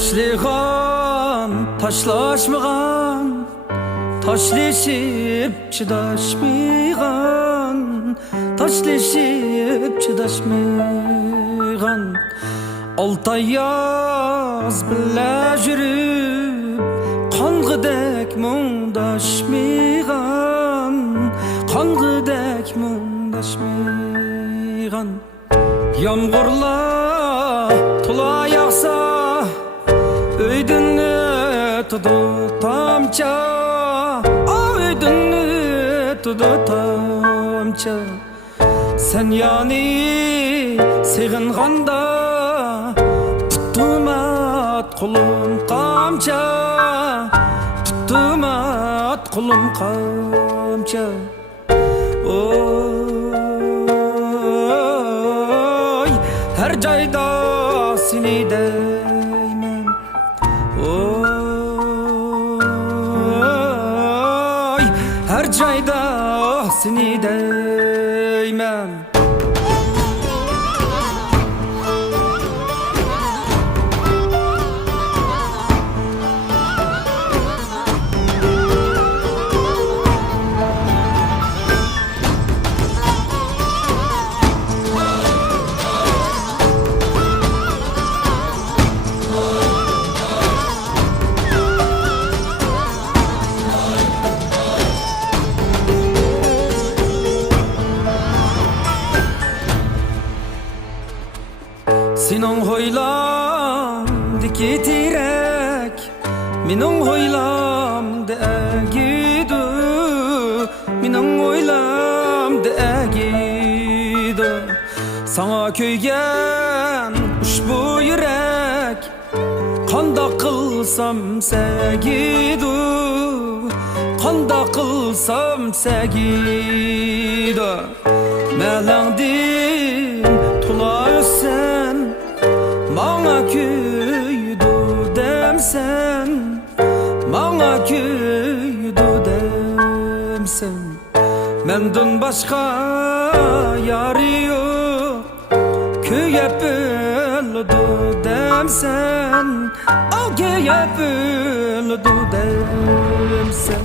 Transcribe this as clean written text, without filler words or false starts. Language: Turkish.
Taşlıgan, taşlaşmıgan, taşlaşıp çıdaşmıgan, taşlaşıp çıdaşmıgan. Altay yaz bile jürüp, kangıdek mundashmıgan, kangıdek mundashmıgan. Yağmurlar tula yağsa, öydünü tudu tamça, öydünü tudu tamça. Sen yani sığınganda, tuttumat kulum kamça, tuttumat kulum kamça. Oy, her jayda seni deymen. Oy, her jayda seni deymen. Senin hoylamdaki tirek, menin hoylamda egidu, menin hoylamda egidu. Sana köygen ushbu yürek, qanda qılsam segidu, qanda qılsam segidu. Melangdin tula össen, bana köydu demsen, bana köydu demsen. Mendin başka yarı yok, köyep öldü demsen, o köyep öldü demsen.